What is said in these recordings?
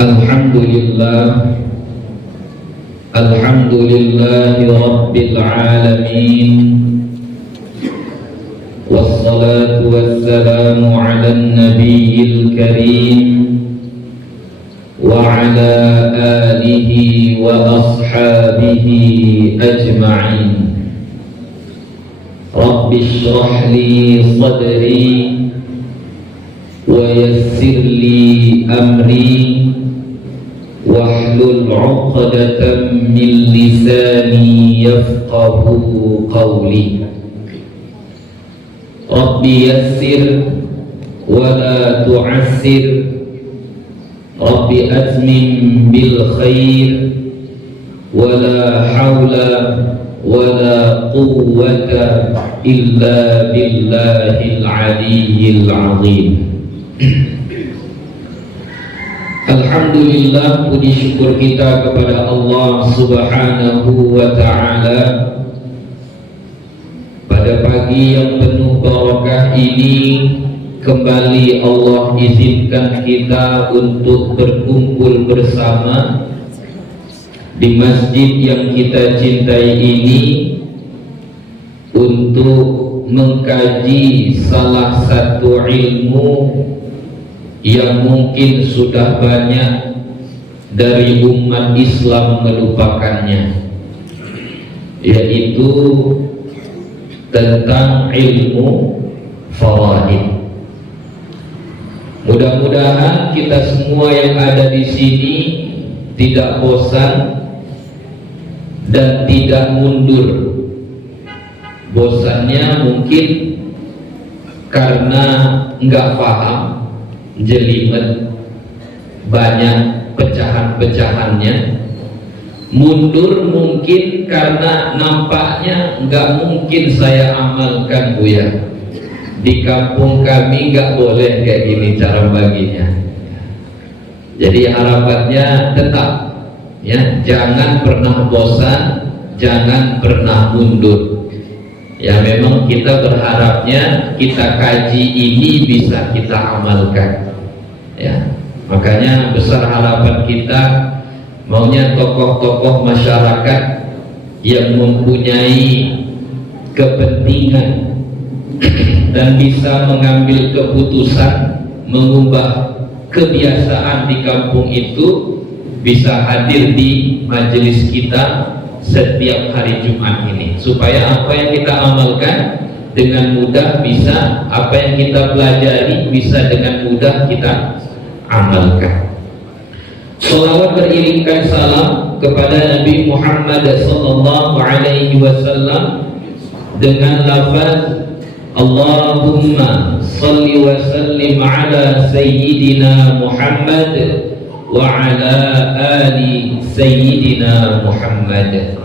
Alhamdulillah, alhamdulillahi rabbil alamin, wassalatu wassalamu ala nabiyil karim wa ala alihi wa ashabihi ajma'in. Rabbi shrah li sadri wa yassir li amri wahlul 'uqdatam min lisani yafqahu qawli. Rabbi yassir wa la tu'assir, Rabbi azmin bil khair wa la hawla wa la quwwata illa billahil aliyyil azim. Alhamdulillah, puji syukur kita kepada Allah Subhanahu wa ta'ala. Pada pagi yang penuh barakah ini, kembali Allah izinkan kita untuk berkumpul bersama di masjid yang kita cintai ini untuk mengkaji salah satu ilmu yang mungkin sudah banyak dari umat Islam melupakannya, yaitu tentang ilmu faraid. Mudah-mudahan kita semua yang ada di sini tidak bosan dan tidak mundur. Bosannya mungkin karena enggak paham, jelimet, banyak pecahan-pecahannya. Mundur mungkin karena nampaknya enggak mungkin saya amalkan, Buya. Di kampung kami enggak boleh kayak gini cara baginya. Jadi harapannya tetap, ya, jangan pernah bosan, jangan pernah mundur. Ya, memang kita berharapnya kita kaji ini bisa kita amalkan. Ya, makanya besar harapan kita, maunya tokoh-tokoh masyarakat yang mempunyai kepentingan dan bisa mengambil keputusan mengubah kebiasaan di kampung itu bisa hadir di majelis kita setiap hari Jumat ini, supaya apa yang kita amalkan dengan mudah bisa, apa yang kita pelajari bisa dengan mudah kita amalkan. Salawat beriringkan salam kepada Nabi Muhammad sallallahu alaihi wasallam dengan lafaz Allahumma salli wa sallim ala sayyidina Muhammad wa ala ali sayyidina Muhammad.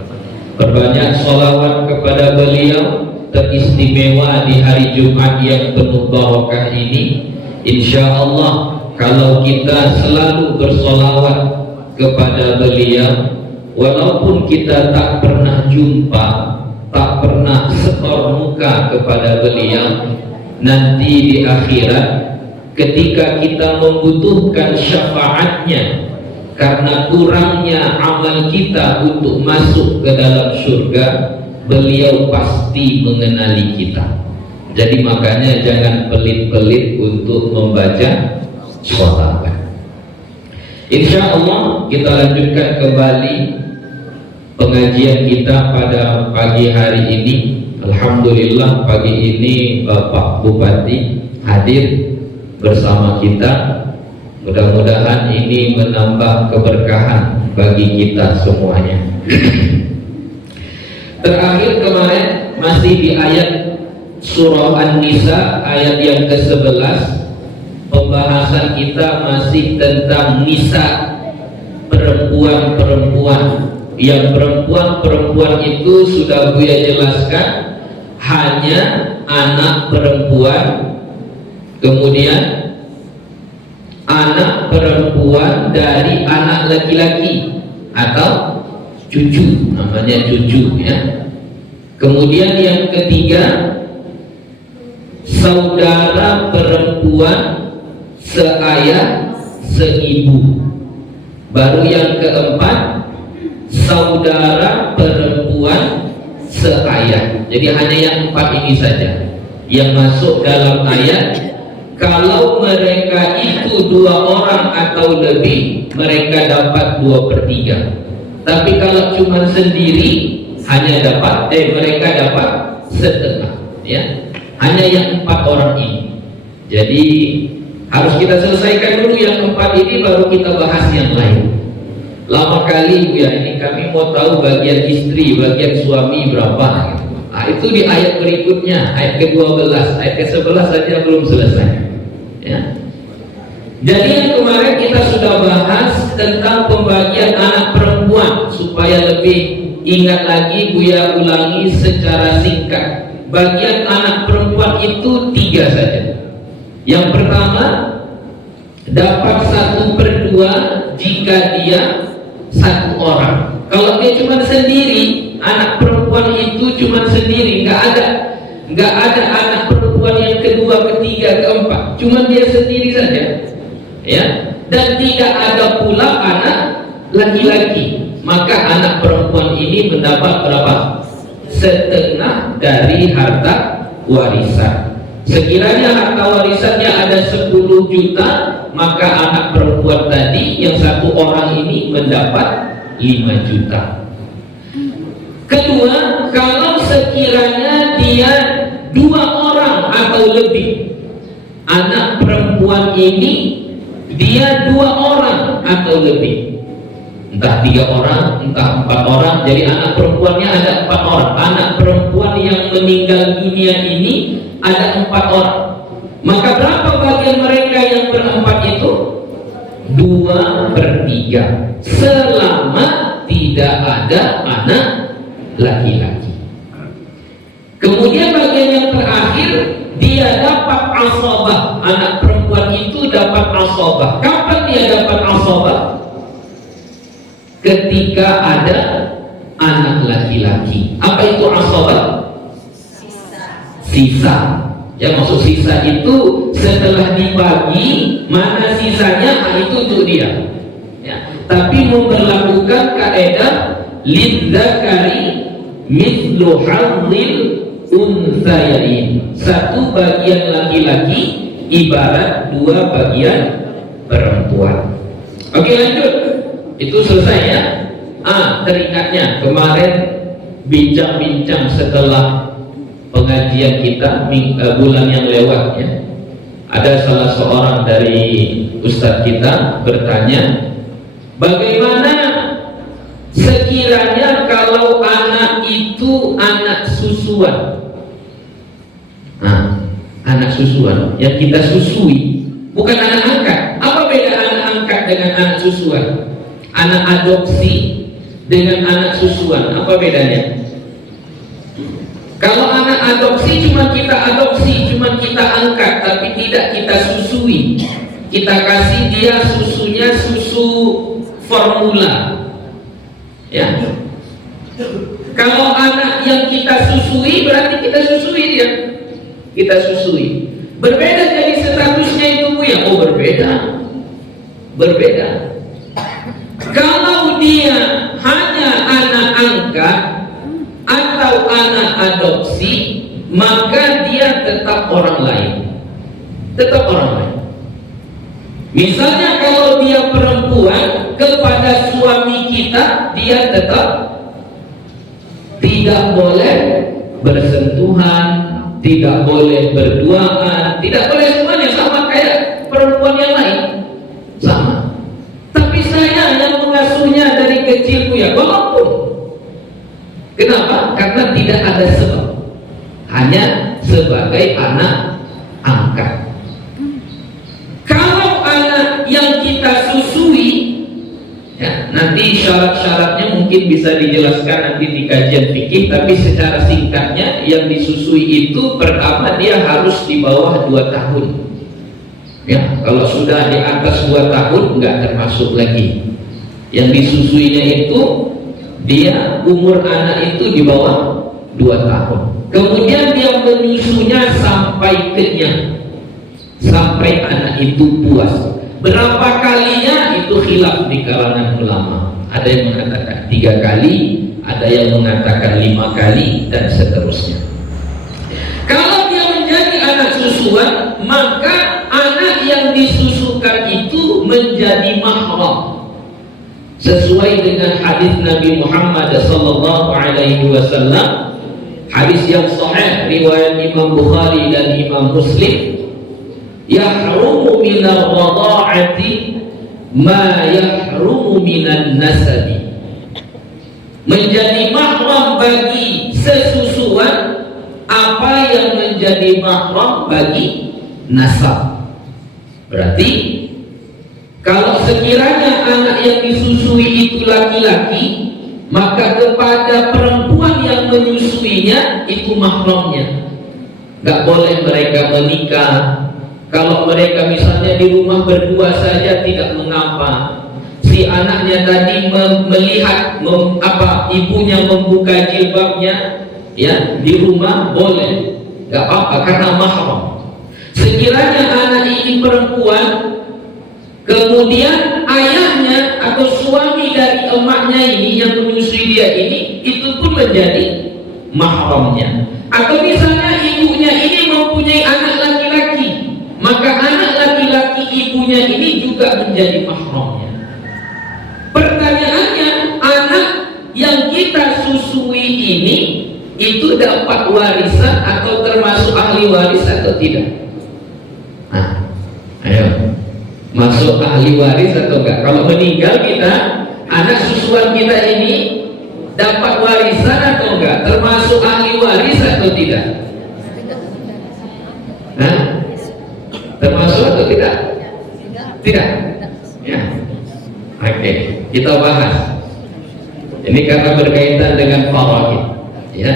Perbanyak salawat kepada beliau, teristimewa di hari Jumat yang penuh barakah ini. Insya Allah kalau kita selalu bersolawat kepada beliau, walaupun kita tak pernah jumpa, tak pernah setor muka kepada beliau, nanti di akhirat ketika kita membutuhkan syafaatnya karena kurangnya amal kita untuk masuk ke dalam surga, beliau pasti mengenali kita. Jadi makanya jangan pelit-pelit untuk membaca sholawat. Insya Allah kita lanjutkan kembali pengajian kita pada pagi hari ini. Alhamdulillah pagi ini Bapak Bupati hadir bersama kita. Mudah-mudahan ini menambah keberkahan bagi kita semuanya. Terakhir kemarin masih di ayat surah An-Nisa ayat yang ke-11. Pembahasan kita masih tentang nisa, perempuan-perempuan. Yang perempuan-perempuan itu sudah Buya jelaskan, hanya anak perempuan, kemudian anak perempuan dari anak laki-laki atau cucu, namanya cucu, ya. Kemudian yang ketiga, saudara perempuan seayah seibu. Baru yang keempat, saudara perempuan seayah. Jadi hanya yang empat ini saja yang masuk dalam ayat. Kalau mereka itu dua orang atau lebih, mereka dapat 2/3. Tapi kalau cuma sendiri, hanya dapat mereka dapat setengah. Ya, hanya yang 4 orang ini. Jadi harus kita selesaikan dulu yang 4 ini, baru kita bahas yang lain. Lama kali Bu ya, ini kami mau tahu bagian istri, bagian suami berapa gitu. Nah, itu di ayat berikutnya, ayat ke-12, ayat ke-11 saja belum selesai. Ya. Jadi yang kemarin kita sudah bahas tentang pembagian anak perempuan. Supaya lebih ingat lagi, Buya ulangi secara singkat. Bagian anak perempuan itu 3 saja. Yang pertama, dapat 1/2 jika dia 1 orang. Kalau dia cuma sendiri, anak perempuan itu cuma sendiri, nggak ada anak perempuan yang kedua, ketiga, keempat, cuma dia sendiri saja, ya. Dan tidak ada pula anak laki-laki, maka anak perempuan ini mendapat berapa? Setengah dari harta warisan. Sekiranya harta warisannya ada 10 juta, maka anak perempuan tadi yang 1 orang ini mendapat 5 juta. Kedua, kalau sekiranya dia 2 orang atau lebih, anak perempuan ini dia 2 orang atau lebih, entah 3 orang, entah 4 orang. Jadi anak perempuannya ada 4 orang. Anak perempuan yang meninggal dunia ini ada 4 orang. Maka berapa bagian mereka yang berempat itu? 2/3. Selama tidak ada anak laki-laki. Kemudian bagian yang terakhir, dia dapat asabah. Anak perempuan itu dapat asabah. Kapan dia dapat asabah? Ketika ada anak laki-laki. Apa itu asabah? Sisa. Ya, maksud sisa itu setelah dibagi, mana sisanya, itu untuk dia. Ya. Tapi memperlakukan kaidah lidzakari mithlu hadzil unthayain. 1 bagian laki-laki ibarat 2 bagian perempuan. Oke, lanjut. Itu selesai ya. Teringatnya kemarin bincang-bincang setelah pengajian kita bulan yang lewat ya. Ada salah seorang dari ustadz kita bertanya, bagaimana sekiranya kalau anak itu anak susuan? Anak susuan yang kita susui, bukan anak angkat. Apa beda anak angkat dengan anak susuan? Anak adopsi dengan anak susuan, apa bedanya? Kalau anak adopsi cuma kita adopsi, cuma kita angkat, tapi tidak kita susui. Kita kasih dia susunya susu formula. Ya. Kalau anak yang kita susui, berarti kita susui dia. Kita susui. Berbeda jadi statusnya itu Bu ya. Oh, berbeda. Berbeda. Kalau dia hanya anak angkat atau anak adopsi, maka dia tetap orang lain. Tetap orang lain. Misalnya kalau dia perempuan, kepada suami kita dia tetap tidak boleh bersentuhan, tidak boleh berduaan, tidak boleh semuanya, sama kayak perempuan yang lain, sama. Tapi saya yang mengasuhnya dari kecil Bu ya, walaupun. Kenapa? Karena tidak ada sebab, hanya sebagai anak angkat. Kalau anak yang kita susui, ya, nanti syarat-syaratnya mungkin bisa dijelaskan nanti di kajian fikih, tapi secara singkatnya yang disusui itu pertama dia harus di bawah 2 tahun. Ya, kalau sudah di atas 2 tahun nggak termasuk lagi. Yang disusuinya itu dia umur anak itu di bawah 2 tahun. Kemudian dia menyusunya sampai kenyang, sampai anak itu puas. Berapa kalinya itu khilaf di kalangan ulama. Ada yang mengatakan 3 kali, ada yang mengatakan 5 kali, dan seterusnya. Kalau dia menjadi anak susuan, maka anak yang disusukan itu menjadi mahram, sesuai dengan hadis Nabi Muhammad SAW, hadis yang sahih riwayat Imam Bukhari dan Imam Muslim. Yahrumu minar rada'ati ma yahrumu minan nasabi. Menjadi mahram bagi sesusuan apa yang menjadi mahram bagi nasab. Berarti kalau sekiranya anak yang disusui itu laki-laki, maka kepada perempuan yang menyusuinya itu mahramnya. Gak boleh mereka menikah. Kalau mereka misalnya di rumah berdua saja tidak mengapa. Si anaknya tadi melihat ibunya membuka jilbabnya, ya, di rumah boleh, gak apa-apa karena mahram. Sekiranya anak ini perempuan, kemudian ayahnya atau suami dari emaknya ini yang menyusui dia ini, itu pun menjadi mahramnya. Atau misalnya ibunya ini mempunyai anak laki-laki, maka anak laki-laki ibunya ini juga menjadi mahramnya. Pertanyaannya, anak yang kita susui ini itu dapat warisan atau termasuk ahli waris atau tidak? Nah, ayo, masuk ahli waris atau enggak? Kalau meninggal kita, anak susuan kita ini dapat warisan atau enggak? Termasuk ahli waris atau tidak? Nah, termasuk atau tidak? Tidak. Ya. Oke, kita bahas. Ini karena berkaitan dengan faraid, ya.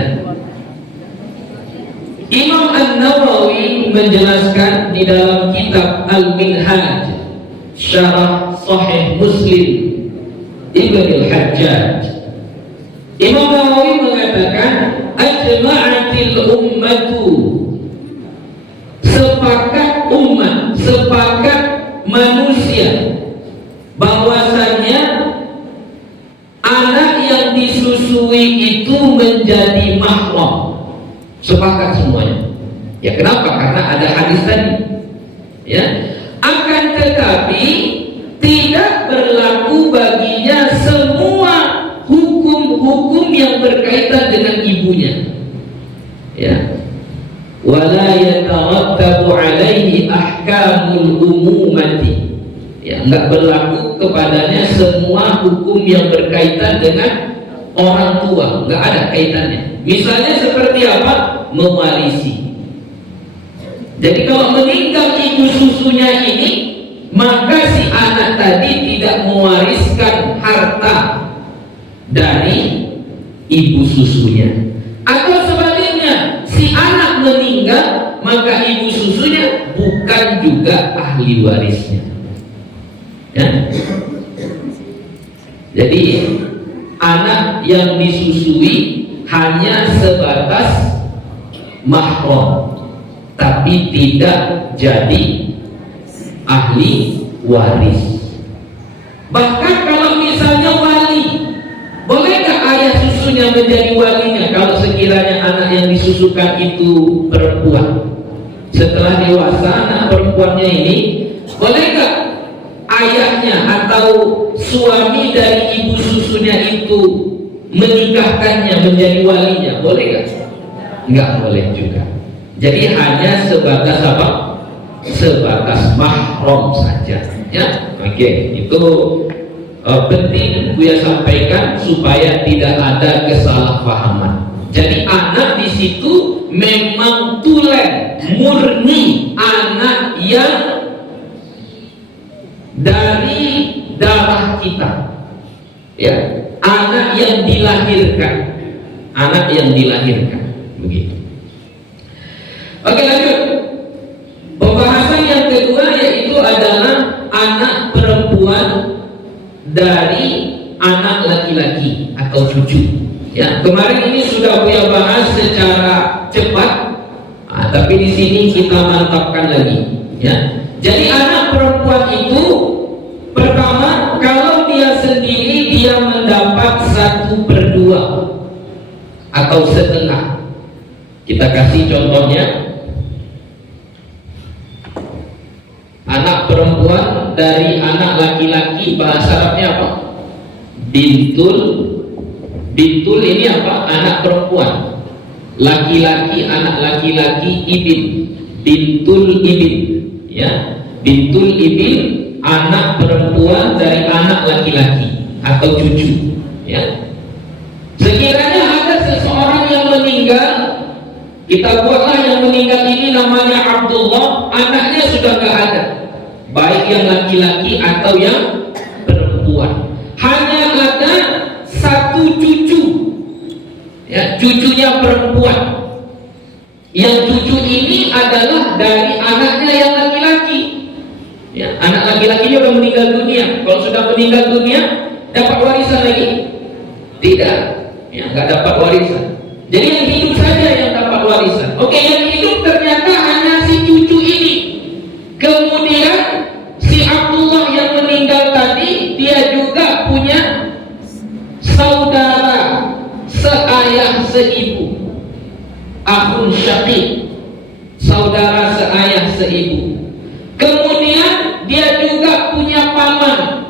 Imam An-Nawawi menjelaskan di dalam kitab Al-Minhaj Syarah Sahih Muslim Ibn Al-Hajjaj, Imam Nawawi mengatakan ajma'atil ummatu, sepakat umat, sepakat manusia bahwasanya anak yang disusui itu menjadi mahram. Sepakat semuanya. Ya, kenapa? Karena ada hadis tadi. Ya. Akan tetapi tidak berlaku baginya semua hukum-hukum yang berkaitan dengan ibunya. Ya. Wala yatarattabu alaihi ahkamul umumati. Ya, enggak berlaku kepadanya semua hukum yang berkaitan dengan orang tua, enggak ada kaitannya. Misalnya seperti apa? Mewarisi. Jadi kalau meninggal ibu susunya ini, maka si anak tadi tidak mewariskan harta dari ibu susunya. Atau sebaliknya, si anak meninggal, maka ibu susunya bukan juga ahli warisnya. Ya. Jadi anak yang disusui hanya sebatas mahram, tapi tidak jadi ahli waris. Bahkan kalau misalnya wali, bolehkah ayah susunya menjadi walinya kalau sekiranya anak yang disusukan itu perempuan? Setelah dewasa anak perempuannya ini, bolehkah ayahnya atau suami dari ibu susunya itu menikahkannya menjadi walinya? Boleh nggak? Nggak boleh juga. Jadi hanya sebatas apa? Sebatas mahram saja. Ya, oke. Itu penting Buya sampaikan supaya tidak ada kesalahpahaman. Jadi anak di situ memang tulen, murni anak yang dari darah kita. Ya. Anak yang dilahirkan, anak yang dilahirkan, begitu. Oke, lanjut. Pembahasan yang kedua yaitu adalah anak perempuan dari anak laki-laki atau cucu. Ya, kemarin ini sudah Buya bahas secara cepat, tapi di sini kita mantapkan lagi. Ya, Jadi anak perempuan itu pertama, kalau dia sendiri dia mendapat 1/2 atau setengah. Kita kasih contohnya, anak perempuan dari anak laki-laki, bahasa Arabnya apa? Bintul. Bintul ini apa? Anak perempuan. Laki-laki, anak laki-laki, ibin. Bintul ibin, ya. Bintul ibin, anak perempuan dari anak laki-laki atau cucu, ya. Sekiranya ada seseorang yang meninggal, kita buatlah yang meninggal ini namanya Abdullah, anaknya sudah gak ada, baik yang laki-laki atau yang perempuan. Hanya ada 1 cucu, ya, cucunya perempuan. Yang cucu ini adalah dari anaknya yang laki-laki, ya. Anak laki-lakinya sudah meninggal dunia. Kalau sudah meninggal dunia, dapat warisan lagi? Tidak, ya, nggak dapat warisan. Jadi yang hidup saja yang dapat warisan. Oke, yang hidup ternyata hanya si cucu ini. Kemudian si Abdullah yang meninggal tadi, dia juga punya saudara seayah seibu, akhun syaqiq, saudara seayah seibu. Kemudian dia juga punya paman.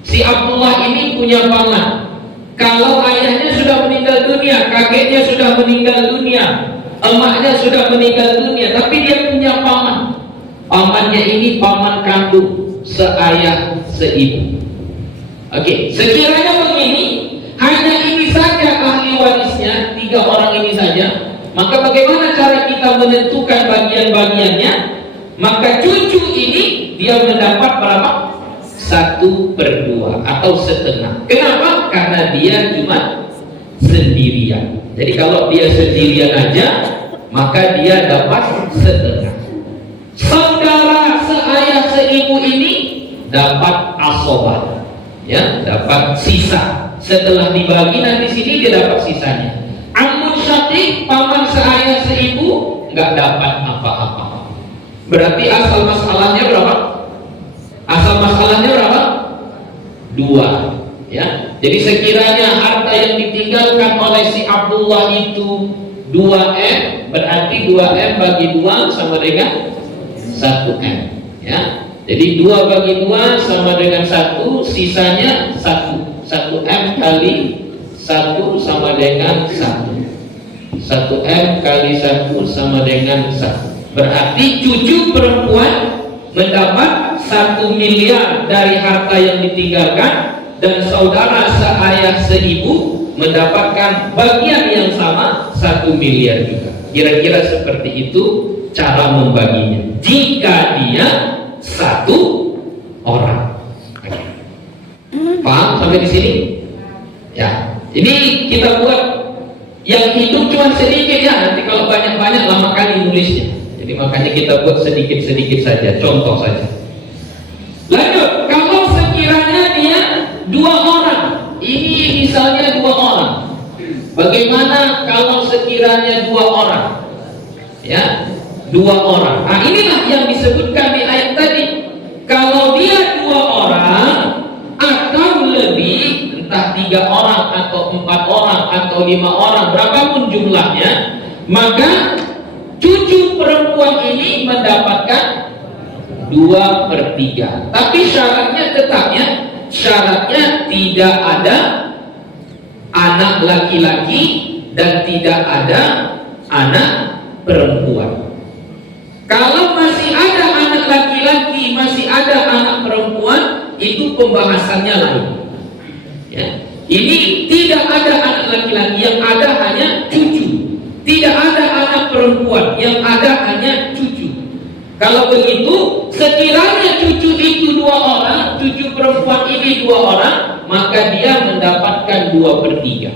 Si Abdullah ini punya paman. Kalau ayahnya sudah meninggal dunia, kakeknya sudah meninggal dunia, emaknya sudah meninggal dunia, tapi dia punya paman. Pamannya ini paman kandung seayah seibu. Oke, sekiranya begini, hanya ini saja ahli warisnya, 3 orang ini saja, maka bagaimana cara kita menentukan bagian-bagiannya? Maka cucu ini dia mendapat berapa? 1/2 atau setengah. Kenapa? Karena dia cuma sendirian. Jadi kalau dia sendirian aja, maka dia dapat setengah. Saudara seayah seibu ini dapat asobah, ya, dapat sisa. Setelah dibagi nanti sini dia dapat sisanya. Amun syaqiq, paman seayah seibu, nggak dapat apa-apa. Berarti asal masalahnya berapa? Asal masalahnya berapa? 2, ya. Jadi sekiranya harta yang ditinggalkan oleh si Abdullah itu 2M, berarti 2M bagi 2 sama dengan 1M, ya. Jadi 2 bagi 2 sama dengan 1, sisanya 1. 1M kali 1 sama dengan 1. 1M kali 1 sama dengan 1. Berarti cucu perempuan mendapat 1 miliar dari harta yang ditinggalkan, dan saudara seayah seibu mendapatkan bagian yang sama 1 miliar juga. Kira-kira seperti itu cara membaginya jika dia 1 orang. Paham sampai di sini? Ya, ini kita buat yang hidup cuma sedikit, ya. Nanti kalau banyak-banyak lama kali nulisnya. Jadi makanya kita buat sedikit-sedikit saja, contoh saja. Lanjut, kalau sekiranya dia 2 orang, ini misalnya 2 orang. Bagaimana kalau sekiranya 2 orang? Ya, 2 orang. Nah, inilah yang disebutkan di ayat tadi. Kalau dia 2 orang atau lebih, entah 3 orang atau 4 orang atau 5 orang, berapapun jumlahnya, maka cucu perempuan ini mendapatkan 2/3. Tapi syaratnya tidak ada anak laki-laki dan tidak ada anak perempuan. Kalau masih ada anak laki-laki, masih ada anak perempuan, itu pembahasannya lain, ya. Ini tidak ada anak laki-laki, yang ada hanya cucu. Tidak ada anak perempuan, yang ada hanya cucu. Kalau begitu, sekiranya cucu itu 2 orang, cucu perempuan ini 2 orang, maka dia mendapatkan 2/3.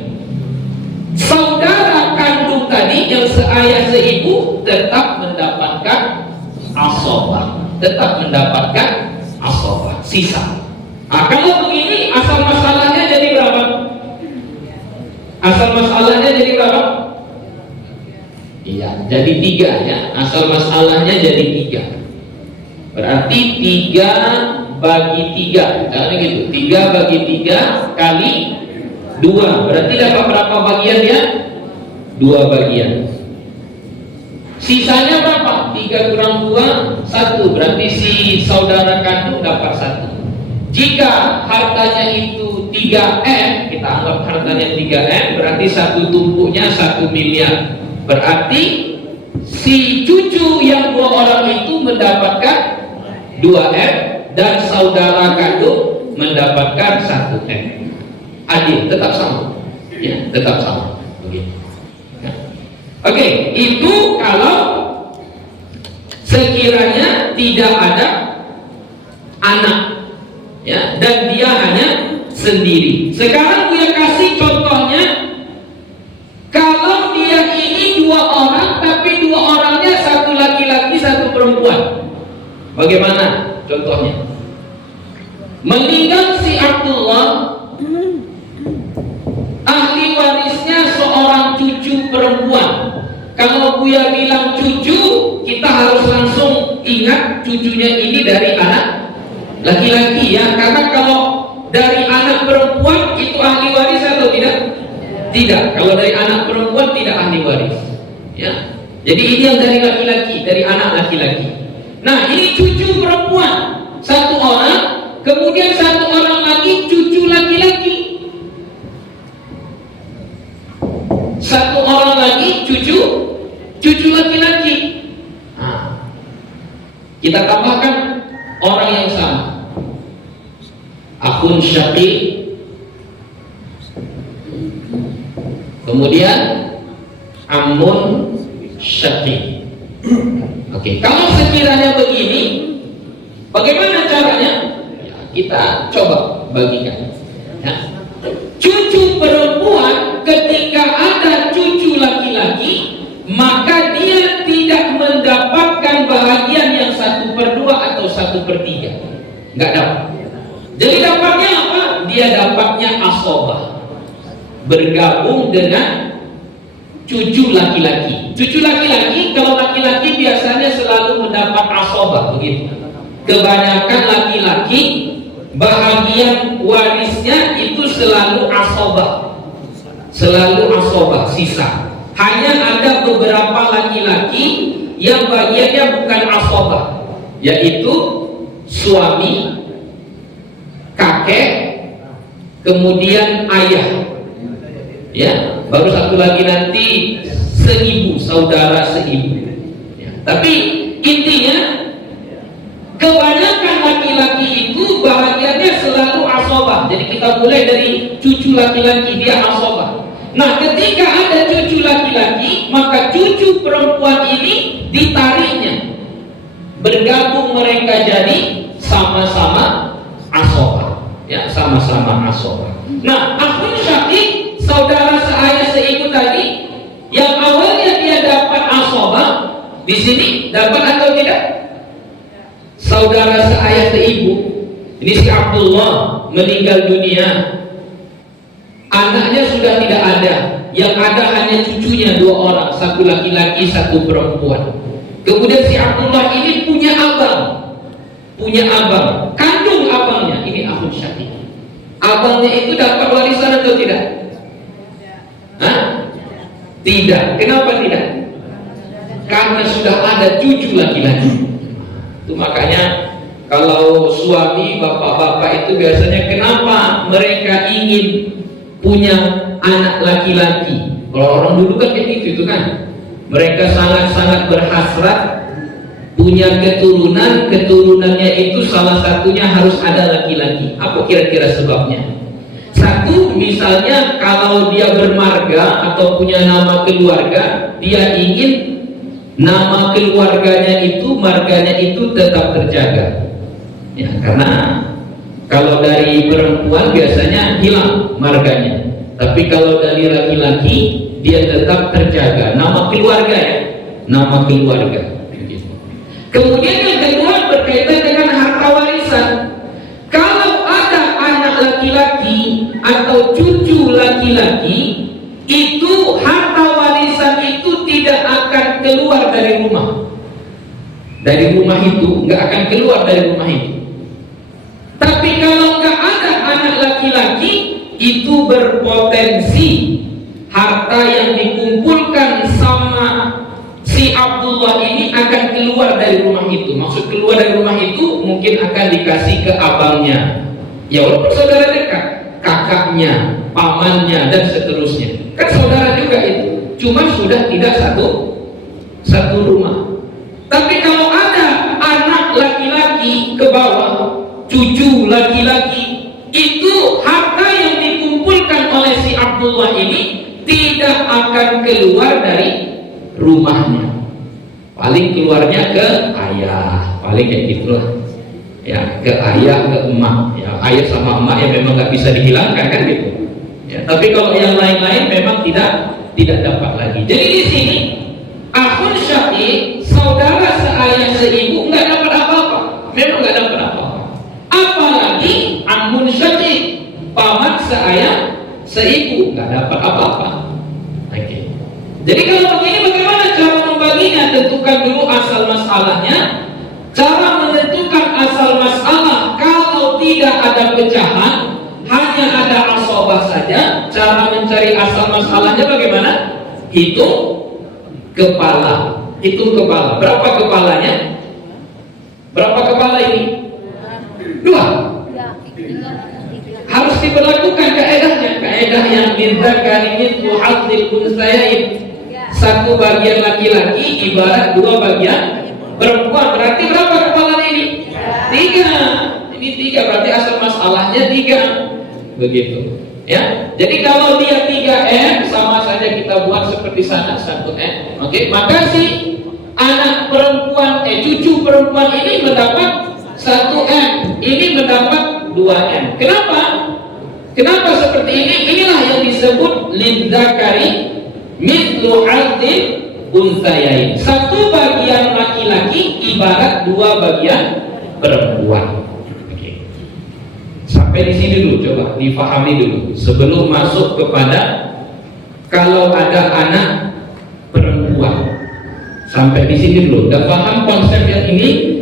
Saudara kandung tadi yang seayah seibu tetap mendapatkan asobah, tetap mendapatkan asobah, sisa. Nah, kalau begini, asal masalahnya jadi berapa? Asal masalahnya jadi berapa? Iya, jadi 3, ya. Asal masalahnya jadi 3. Berarti 3/3. Caranya gitu. 3/3 kali 2. Berarti dapat berapa bagian dia? 2 bagian. Sisanya berapa? 3 kurang 2, 1. Berarti si saudara kandung dapat 1. Jika hartanya itu 3M, kita anggap hartanya 3M, berarti satu tumpuknya 1 miliar. Berarti si cucu yang 2 orang itu mendapatkan 2M dan saudara kandung mendapatkan 1M. Adil, tetap sama. Ya, tetap sama. Begitu. Ya. Oke, itu kalau sekiranya tidak ada anak, ya, dan dia hanya sendiri. Sekarang gue kasih contohnya, kalau dia ini 2 orang, tapi 2 orangnya 1 laki-laki, 1 perempuan. Bagaimana contohnya? Meninggal si Abdullah, ahli warisnya seorang cucu perempuan. Kalau Buya bilang cucu, kita harus langsung ingat cucunya ini dari anak laki-laki, ya. Karena kalau dari anak perempuan itu ahli waris atau tidak? Tidak. Kalau dari anak perempuan tidak ahli waris, ya. Jadi ini yang dari laki-laki, dari anak laki-laki. Nah, ini cucu perempuan 1 orang, kemudian 1 orang lagi cucu laki-laki. 1 orang lagi cucu laki-laki. Nah, kita tambahkan orang yang sama. Akhun syaqiq, kemudian amun syaqiq. Oke, kalau sekiranya begini, bagaimana caranya? Ya, kita coba bagikan. Ya. Cucu perempuan ketika ada cucu laki-laki, maka dia tidak mendapatkan bahagian yang 1/2 atau 1/3. Nggak dapat. Jadi dapatnya apa? Dia dapatnya asobah, bergabung dengan cucu laki-laki. Cucu laki-laki, kalau laki-laki biasanya selalu mendapat asobah, begitu. Kebanyakan laki-laki bahagian warisnya itu selalu asobah, sisa. Hanya ada beberapa laki-laki yang bagiannya bukan asobah, yaitu suami, kakek, kemudian ayah, ya. Baru satu lagi nanti seibu, saudara seibu, ya. Tapi intinya kebanyakan laki-laki itu bahagiannya selalu asobah. Jadi kita mulai dari cucu laki-laki, dia asobah. Nah, ketika ada cucu laki-laki, maka cucu perempuan ini ditariknya, bergabung mereka jadi sama-sama asobah, ya, sama-sama asobah. Nah, akhun syaqiq, saudara seayah seibu tadi, yang awalnya dia dapat asobah, di sini dapat atau tidak? Saudara seayah seibu, ini si Abdullah meninggal dunia, anaknya sudah tidak ada, yang ada hanya cucunya 2 orang, 1 laki-laki, 1 perempuan. Kemudian si Abdullah ini punya abang, kandung abangnya, ini akhun syaqiq. Abangnya itu dapat warisan atau tidak? Hah? Tidak. Kenapa tidak? Karena sudah ada cucu laki-laki. Itu makanya kalau suami, bapak-bapak itu biasanya kenapa mereka ingin punya anak laki-laki? Kalau orang dulu kan kayak gitu itu kan. Mereka sangat-sangat berhasrat punya keturunannya itu salah satunya harus ada laki-laki. Apa kira-kira sebabnya? Satu, misalnya kalau dia bermarga atau punya nama keluarga, dia ingin nama keluarganya itu, marganya itu tetap terjaga, ya. Karena kalau dari perempuan biasanya hilang marganya, tapi kalau dari laki-laki dia tetap terjaga nama keluarga, ya, nama keluarga. Kemudian yang kedua berkaitan dengan harta warisan. Kalau ada anak laki-laki atau cucu laki-laki, itu harta warisan itu tidak akan keluar dari rumah. Dari rumah itu nggak akan keluar dari rumah itu. Tapi kalau nggak ada anak laki-laki, itu berpotensi harta yang dikumpulkan sama si Abdullah ini akan keluar dari rumah itu. Maksud keluar dari rumah itu mungkin akan dikasih ke abangnya, ya walaupun saudara dekat, kakaknya, pamannya, dan seterusnya. Kan saudara juga itu, cuma sudah tidak satu rumah. Tapi kalau ada anak laki-laki ke bawah, cucu laki-laki, itu harta yang dikumpulkan oleh si Abdullah ini tidak akan keluar dari rumahnya. Paling keluarnya ke ayah, paling kayak gitulah ya, ke ayah, ke emak ya. Ayah sama emak ya memang nggak bisa dihilangkan kan gitu ya. Tapi kalau yang lain-lain memang tidak dapat lagi. Jadi di sini akhun syaqiq, saudara seayah seibu, nggak dapat apa-apa, memang nggak dapat apa-apa. Apalagi amun syaqiq, paman seayah seibu, nggak dapat apa-apa. Oke. Jadi kalau begini bagaimana cara membaginya? Tentukan dulu asal masalahnya. Cara menentukan asal masalah, kalau tidak ada pecahan, hanya ada asobah saja. Cara mencari asal masalahnya bagaimana? Hitung kepala. Hitung kepala. Berapa kepalanya? Berapa kepala ini? 2. Harus diberlakukan kaedahnya. Kaedah yang didzakari mithlu hadzil unsayain. 1 bagian laki-laki ibarat 2 bagian perempuan. Berarti berapa kepala ini? 3. Ini 3, berarti asal masalahnya 3. Begitu ya. Jadi kalau dia 3M, sama saja kita buat seperti sana 1M. Oke, maka si anak perempuan cucu perempuan ini mendapat 1M, ini mendapat 2M. Kenapa seperti ini? Inilah yang disebut lidzakari mithlu hadzil unsayain. 1 bagian laki-laki ibarat 2 bagian perempuan. Oke. Sampai di sini dulu, coba difahami dulu sebelum masuk kepada kalau ada anak perempuan. Sampai di sini dulu. Udah paham konsep yang ini?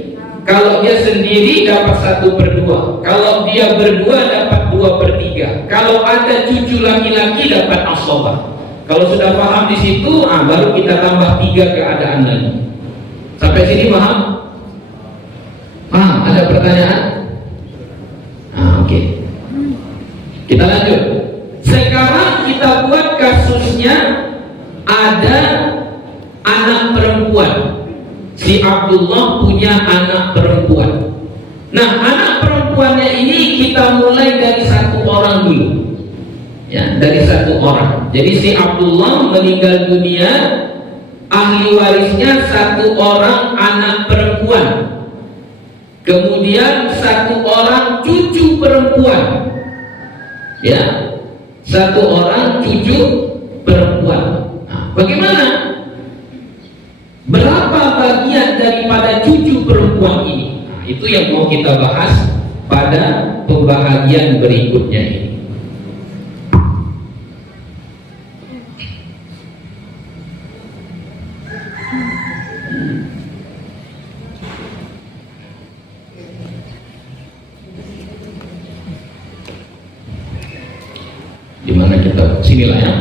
Kalau dia sendiri dapat 1/2, kalau dia berdua dapat 2/3. Kalau ada cucu laki-laki dapat asobah. Kalau sudah paham di situ, baru kita tambah 3 keadaan lagi. Sampai sini paham? Paham? Ada pertanyaan? Oke. Kita lanjut. Sekarang kita buat kasusnya ada anak perempuan. Si Abdullah punya anak perempuan. Nah, anak perempuannya ini kita mulai dari 1 orang dulu. Ya, dari 1 orang. Jadi si Abdullah meninggal dunia, ahli warisnya 1 orang anak perempuan. Kemudian 1 orang cucu perempuan. Ya, 1 orang cucu perempuan. Nah, bagaimana? Berapa bagian daripada cucu perempuan ini? Nah, itu yang mau kita bahas pada pembahagian berikutnya ini. Dimana kita sinilah ya.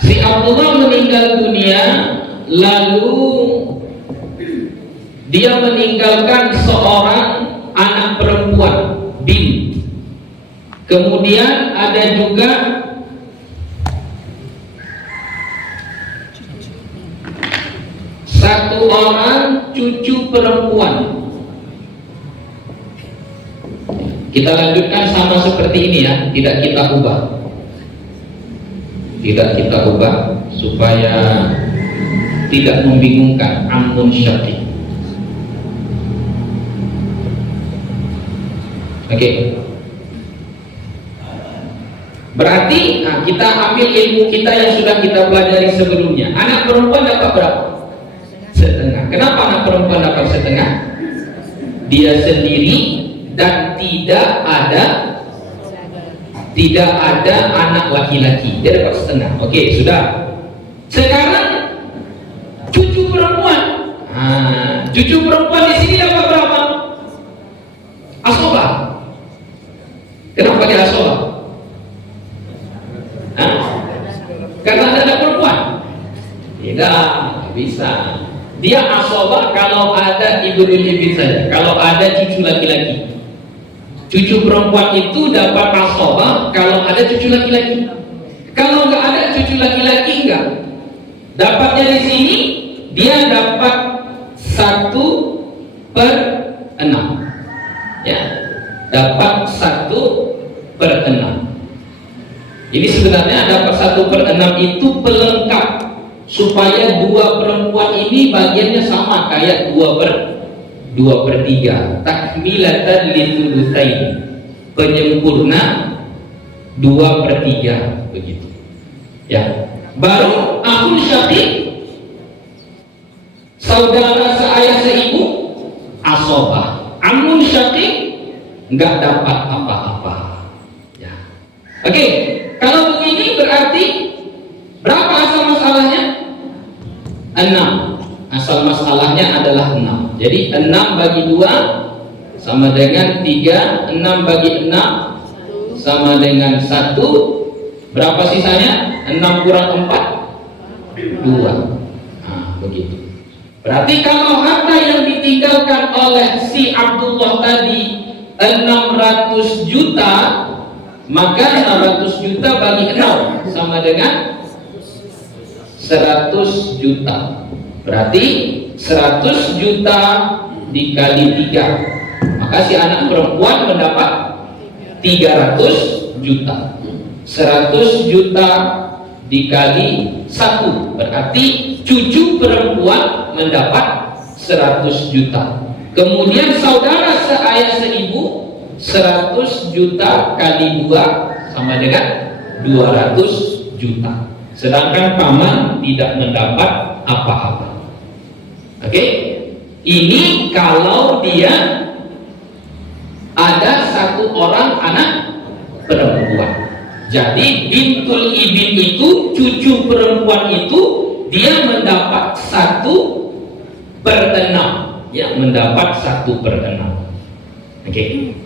Si Abdullah meninggal dunia, lalu dia meninggalkan seorang anak perempuan, bint. Kemudian ada juga satu orang cucu perempuan. Kita lanjutkan sama seperti ini ya, tidak kita ubah. Tidak kita ubah supaya tidak membingungkan amun syar'i. Oke. Berarti kita ambil ilmu kita yang sudah kita pelajari sebelumnya. Anak perempuan dapat berapa? Setengah. Kenapa anak perempuan dapat setengah? Dia sendiri dan tidak ada anak laki-laki, dia dapat setengah. Oke, sudah. Sekarang cucu perempuan cucu perempuan di sini dapat berapa? Asobah. Kenapa dia asobah? Karena ada anak perempuan? Tidak bisa. Dia asobah kalau ada ibnul ibn saja, kalau ada cucu laki-laki. Cucu perempuan itu dapat asobah kalau ada cucu laki-laki. Kalau nggak ada cucu laki-laki, enggak. Dapatnya di sini dia dapat 1/6, ya, dapat 1/6. Ini sebenarnya dapat 1/6 itu pelengkap supaya dua perempuan ini bagiannya sama kayak 2/3, takmilatan litulutain, penyempurna 2/3 begitu. Ya, baru akhul syaqiq, saudara seayah seibu, asobah. Amun syaqiq nggak dapat apa-apa. Ya, oke. Kalau begini berarti berapa asal masalahnya? 6. Asal masalahnya adalah 6. Jadi 6 bagi 2 sama dengan 3. 6 bagi 6 sama dengan 1. Berapa sisanya? 6 kurang 4? 2. Nah, begitu. Berarti kalau harta yang ditinggalkan oleh si Abdullah tadi 600 juta, maka 600 juta bagi 6 sama dengan 100 juta. Berarti 100 juta dikali 3, maka si anak perempuan mendapat 300 juta. 100 juta dikali 1 berarti cucu perempuan mendapat 100 juta. Kemudian saudara seayah seibu 100 juta kali 2 sama dengan 200 juta. Sedangkan paman tidak mendapat apa-apa. Oke? Ini kalau dia ada satu orang anak perempuan. Jadi bintul ibin itu, cucu perempuan itu, dia mendapat 1/6, ya, mendapat 1/6. Oke,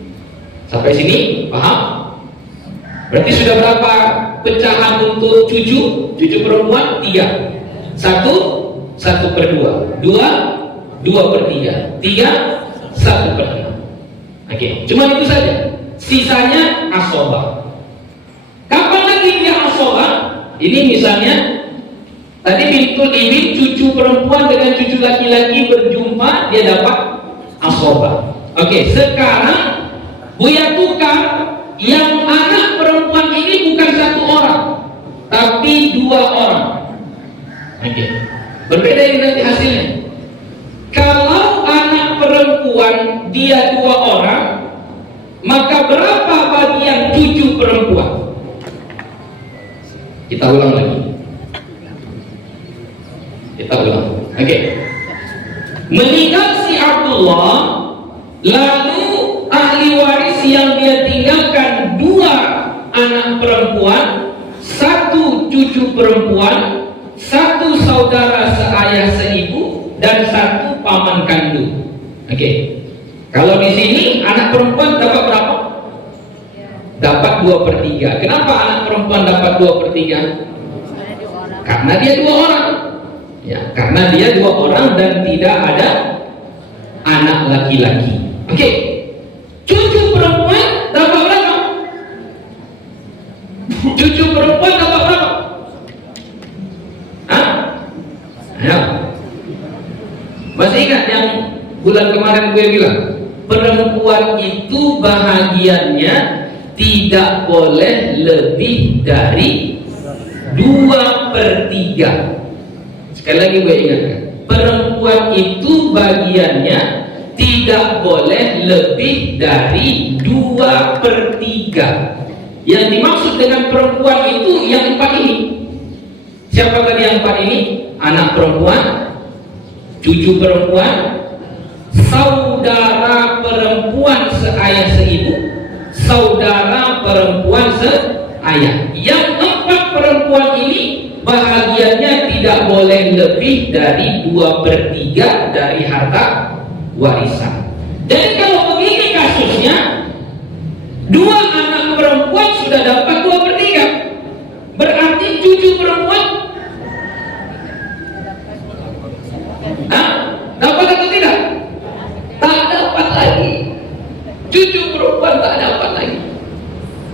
sampai sini paham? Berarti sudah berapa pecahan untuk cucu perempuan? 3. 1/2, 2/3, 3 1/6. Oke, cuma itu saja. Sisanya asobah. Kapan lagi dia asobah? Ini misalnya tadi bintul ibin, cucu perempuan dengan cucu laki-laki berjumpa, dia dapat asobah. Oke, sekarang Buya tukar yang anak perempuan ini bukan 1 orang, tapi 2 orang. Oke, berbeda ini nanti hasilnya. Kalau anak perempuan dia 2 orang, maka berapa bagian cucu perempuan? Kita ulang lagi. Oke. Meninggal si Abdullah, lalu ahli waris yang dia tinggalkan 2 anak perempuan, 1 cucu perempuan, 1 saudara seayah seibu, dan 1 paman kandung. Oke. Kalau di sini anak perempuan dapat berapa? Dapat 2/3. Kenapa anak perempuan dapat 2/3? Karena dia 2 orang. Ya, karena dia 2 orang dan tidak ada anak laki-laki. Oke. Cucu perempuan dapat berapa? Cucu perempuan dapat berapa? Hah? Ya. Masih ingat yang bulan kemarin gue bilang? Perempuan itu bahagiannya tidak boleh lebih dari 2/3. Sekali lagi gue ingatkan, perempuan itu bagiannya tidak boleh lebih dari 2/3. Yang dimaksud dengan perempuan itu yang 4 ini. Siapa tadi yang 4 ini? Anak perempuan, cucu perempuan, saudara perempuan seayah seibu, saudara perempuan seayah. Yang 4 perempuan ini bahagiannya tidak tidak boleh lebih dari 2/3 dari harta warisan. Jadi kalau begini kasusnya, 2 anak perempuan sudah dapat 2/3, berarti cucu perempuan dapat atau tidak? Tak dapat lagi. Cucu perempuan tak dapat lagi.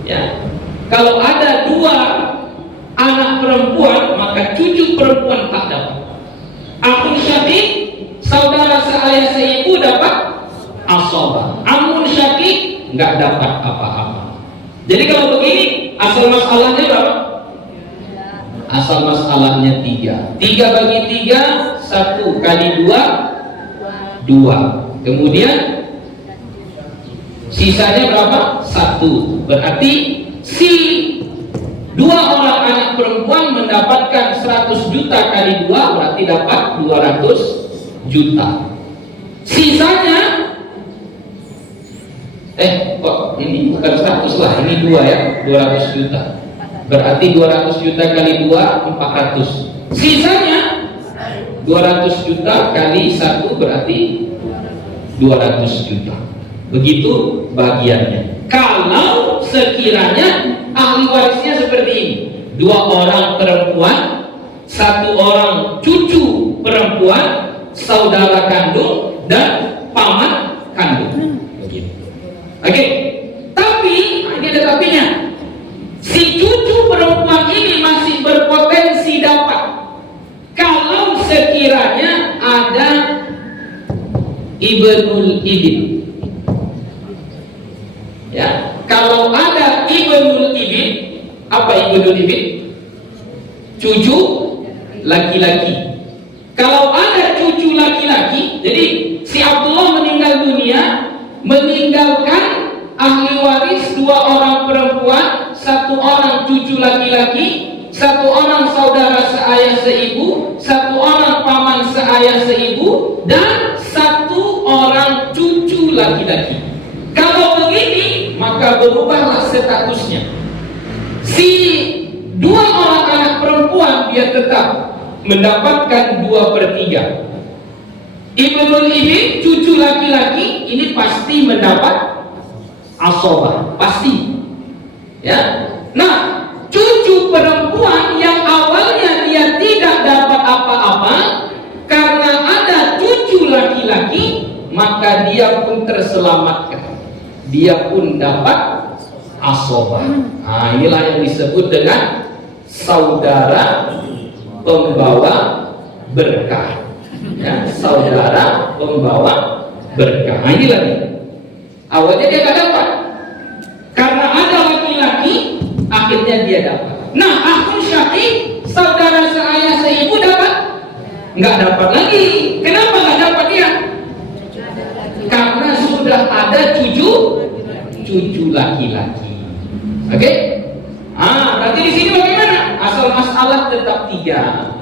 Ya, kalau ada 2 anak perempuan, maka cucu perempuan tak dapat. Akhun syaqiq, saudara seayah seibu dapat asabah. Amun syaqiq nggak dapat apa-apa. Jadi kalau begini, asal masalahnya berapa? Asal masalahnya 3. 3 bagi 3, 1 kali 2, 2. Kemudian sisanya berapa? 1. Berarti si 2 orang anak perempuan mendapatkan 100 juta kali 2, berarti dapat 200 juta. Sisanya kok ini bukan 100 lah, ini 2 ya, 200 juta. Berarti 200 juta kali 2, 400. Sisanya 200 juta kali 1 berarti 200 juta. Begitu bagiannya. Kalau sekiranya ahli warisnya seperti ini, 2 orang perempuan, 1 orang cucu perempuan, saudara kandung dan paman kandung. Begitu. Oke. Tapi ini ada tapinya. Si cucu perempuan ini masih berpotensi dapat kalau sekiranya ada ibnul ibn. Ya, kalau ada ibnul ibn, apa ibnul ibn? Cucu laki-laki. Kalau ada cucu laki-laki, jadi si Abdullah meninggal dunia, meninggalkan ahli waris 2 orang perempuan, 1 orang cucu laki-laki, 1 orang saudara seayah seibu, 1 orang paman seayah seibu, dan 1 orang cucu laki-laki. Kalau begini, maka berubahlah statusnya. Si 2 orang anak perempuan dia tetap mendapatkan 2/3. Ibnul ibn, cucu laki-laki, ini pasti mendapat asabah, pasti. Ya. Nah, cucu perempuan yang awalnya dia tidak dapat apa-apa, karena ada cucu laki-laki, maka dia pun terselamatkan. Dia pun dapat asabah. Nah, inilah yang disebut dengan saudara pembawa berkah. Ya, saudara pembawa berkah. Nah, inilah nih. Awalnya dia tidak dapat, karena ada laki-laki, akhirnya dia dapat. Nah, akhun syaqiq, saudara seayah seibu dapat? Nggak dapat lagi. Kenapa nggak dapat dia? Karena sudah ada cucu laki-laki. Oke? Berarti di sini bagaimana? Asal masalah tetap 3.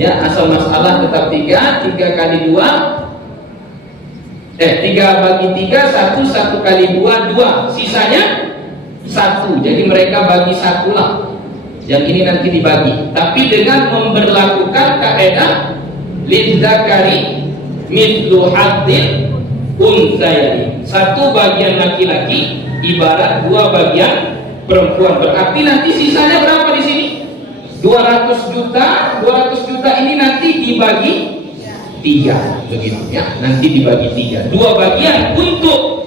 Ya, asal masalah tetap 3. 3 kali 2. 3 bagi 3, 1. 1 kali 2, 2. Sisanya 1. Jadi mereka bagi 1 lah. Yang ini nanti dibagi. Tapi dengan memberlakukan kaidah lidzakari mithlu hadzil unsayani. 1 bagian laki-laki ibarat 2 bagian perempuan. Berarti nanti sisanya berapa di sini? 200 juta. 200 juta ini nanti dibagi 3, begitu ya. Nanti dibagi 3. 2 bagian untuk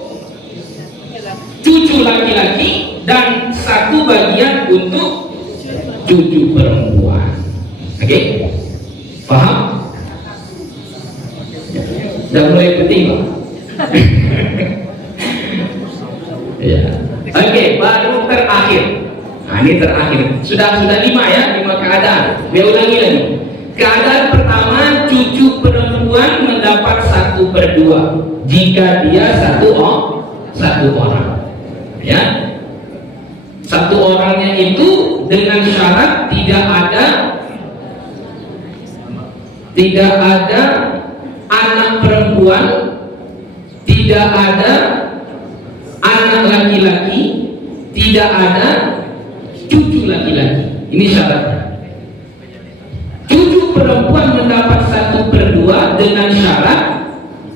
cucu laki-laki dan 1 bagian untuk cucu perempuan. Oke? Paham? Sudah mulai penting, Pak. Ya. Oke, baru terakhir. Nah, ini terakhir. Sudah 5 ya, 5 keadaan. Saya ulangi lagi. Keadaan pertama, cucu perempuan mendapat 1/2 jika dia satu orang. Ya. 1 orangnya itu dengan syarat tidak ada anak perempuan, tidak ada anak laki-laki, tidak ada cucu laki-laki. Ini syaratnya. Cucu perempuan mendapat 1/2 dengan syarat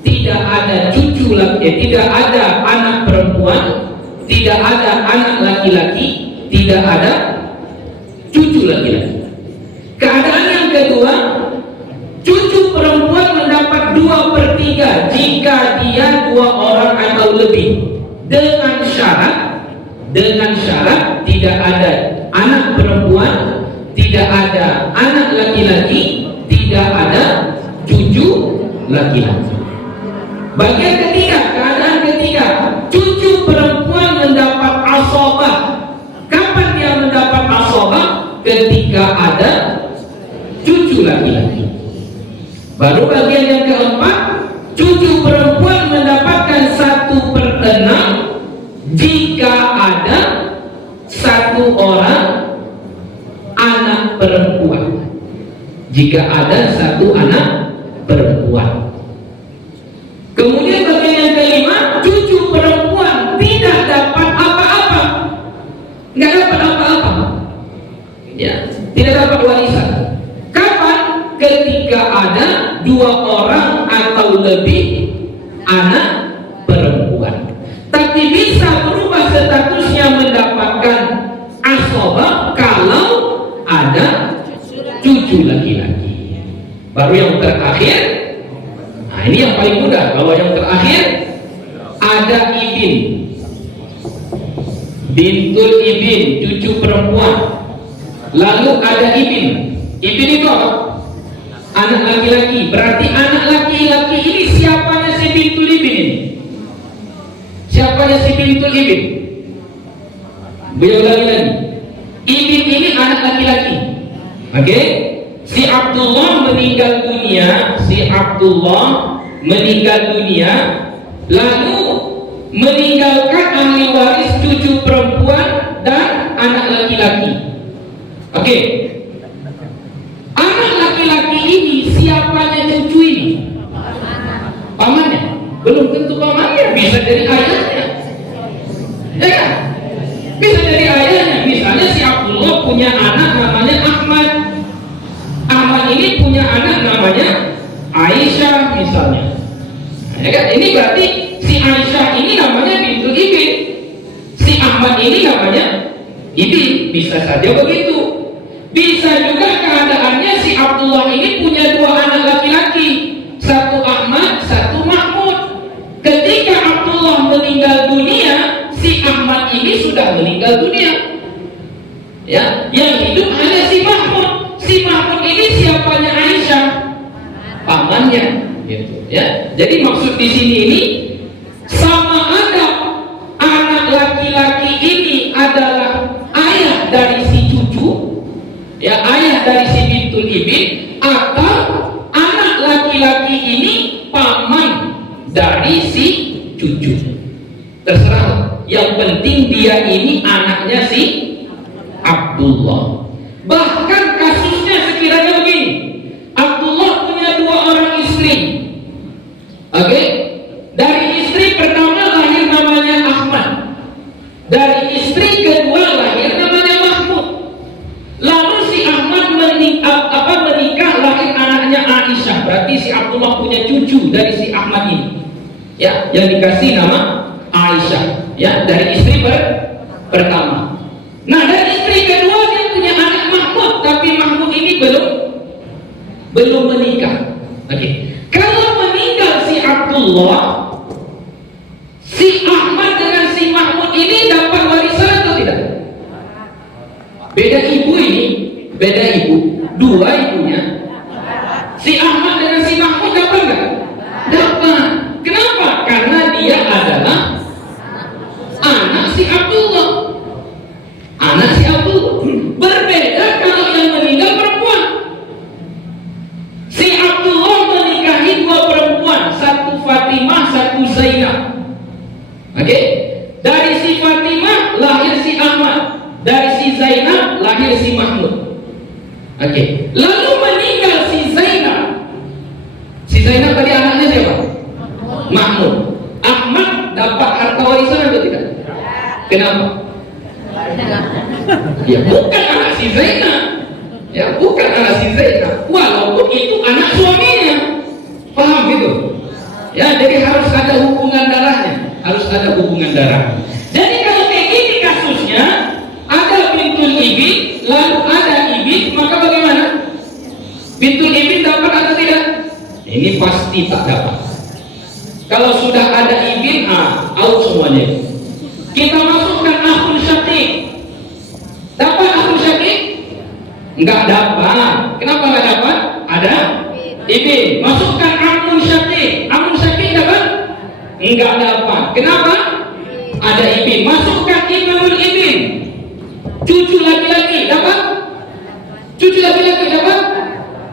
tidak ada cucu laki, tidak ada anak perempuan, tidak ada anak laki-laki, tidak ada cucu laki-laki. Keadaan yang kedua, cucu perempuan mendapat 2/3 jika dia 2 orang atau lebih, dengan syarat tidak ada anak perempuan, tidak ada anak laki-laki, tidak ada cucu laki-laki. Bagian ketiga, keadaan ketiga, cucu perempuan mendapat asobah. Kapan dia mendapat asobah? Ketika ada cucu laki-laki. Baru bagian yang keempat, cucu perempuan mendapatkan 1/6 jika ada 1 orang anak perempuan. Jika ada 1 anak perempuan. Kemudian bagian yang kelima, cucu perempuan tidak dapat apa-apa, nggak dapat apa-apa, ya, tidak dapat warisan. Kapan? Ketika ada 2 orang atau lebih anak perempuan. Tapi bisa berubah statusnya mendapatkan asobah kalau ada cucu laki-laki. Baru yang terakhir, nah ini yang paling mudah. Kalau yang terakhir ada ibin, bintul ibin, cucu perempuan. Lalu ada ibin. Ibin itu apa? Anak laki-laki. Berarti anak laki-laki ini siapanya si bintul ibin ini? Siapanya si bintul ibin? Beliau lagi. Ibin ini anak laki-laki. Oke? Si Abdullah meninggal dunia, lalu meninggalkan ahli waris cucu perempuan dan anak laki-laki. Oke. Anak laki-laki ini siapanya cucu ini? Pamannya? Belum tentu pamannya, bisa jadi ayahnya. Ya kan? Bisa jadi ayahnya. Misalnya si Abdullah punya anak namanya Ahmad. Ahmad ini punya anak namanya Aisyah misalnya. Ya kan? Ini berarti si Aisyah ini namanya bintul ibin. Si Ahmad ini namanya ibin. Bisa saja begitu. Bisa juga keadaannya si Abdullah ini punya 2 anak laki-laki, 1 Ahmad, 1 Mahmud. Ketika Abdullah meninggal dunia, si Ahmad ini sudah meninggal dunia. Ya, yang hidup hanya si Mahmud. Si Mahmud ini siapanya Aisyah? Pamannya, gitu. Ya. Jadi maksud di sini ini sama ada anak laki-laki ini adalah ayah dari si cucu, ya, ayah dari si bintul ibin, atau anak laki-laki ini paman dari si cucu. Terserah. Yang penting dia ini anaknya si Abdullah. Bahkan kasusnya sekiranya begini, Abdullah punya 2 orang istri. Oke? Dari istri pertama lahir namanya Ahmad. Dari istri kedua lahir namanya Mahmud. Lalu si Ahmad menikah lahir anaknya Aisyah. Berarti si Abdullah punya cucu dari si Ahmad ini. Ya, yang dikasih nama Aisyah. Ya, dari istri pertama. Nah, dari istri kedua dia punya anak Mahmud, tapi Mahmud ini belum menikah. Oke. Kalau meninggal si Abdullah, si Ahmad dengan si Mahmud ini dapat warisan atau tidak? Beda ibu ini, beda ibu, 2 ibunya. Si Ahmad dengan si Mahmud dapat nggak? Dapat. Kenapa? Karena dia adalah anak si Abdullah. Anak si Abdullah. Berbeda kalau yang meninggal perempuan. Si Abdullah menikahi 2 perempuan, 1 Fatimah, 1 Zainab. Oke? Dari si Fatimah lahir si Ahmad, dari si Zainab lahir si Mahmud. Oke. Lalu meninggal si Zainab. Si Zainab tadi anaknya siapa? Mahmud. Ahmad dapat harta warisan atau tidak? Kenapa? Ya bukan anak si Zainab. Ya, bukan anak si Zainab, walaupun itu anak suaminya. Paham gitu? Ya, jadi harus ada hubungan darahnya, harus ada hubungan darah. Jadi kalau kayak gini kasusnya, ada bintul ibin, lalu ada ibin, maka bagaimana? Bintul ibin dapat atau tidak? Ini pasti tak dapat. Kalau sudah ada ibin, out semuanya. Kita masukkan akhul syaqiq. Dapat akhul syaqiq? Enggak dapat. Kenapa enggak dapat? Ada ibin. Masukkan akhul syaqiq. Akhul syaqiq dapat? Enggak dapat. Kenapa? Ada ibin. Masukkan ibnul ibin. Cucu laki-laki dapat? Cucu laki-laki dapat?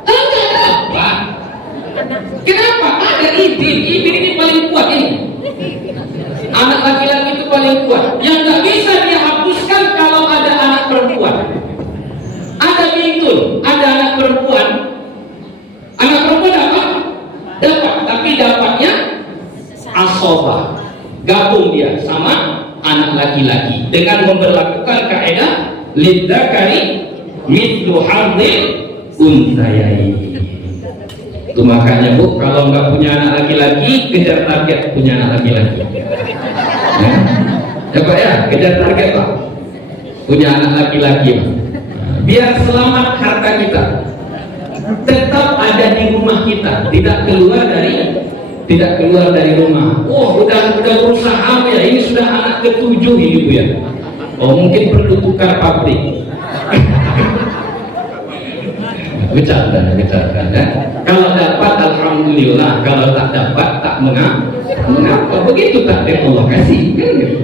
Enggak dapat. Kenapa? Ada ibin. Ibin ini paling kuat ini. Anak laki-laki itu paling kuat. Yang nggak bisa dia hapuskan kalau ada anak perempuan. Ada bintul, ada anak perempuan. Anak perempuan dapat? Dapat. Tapi dapatnya asobah. Gabung dia sama anak laki-laki dengan memberlakukan kaidah lidzakari mithlu hadzil unthayaini. Itu makanya Bu, kalau nggak punya anak laki-laki, kejar target punya anak laki-laki. Ya Pak ya, kejar target Pak. Punya anak laki-laki Pak. Biar selamat harta kita. Tetap ada di rumah kita, tidak keluar dari rumah. Oh, udah berusaha ya, ini sudah anak ke-7 ini Bu ya. Oh, mungkin perlu tukar pabrik. Bercanda ya. Kalau dapat alhamdulillah, kalau tak dapat tak mengapa. Begitu takdir Allah kasih kan gitu.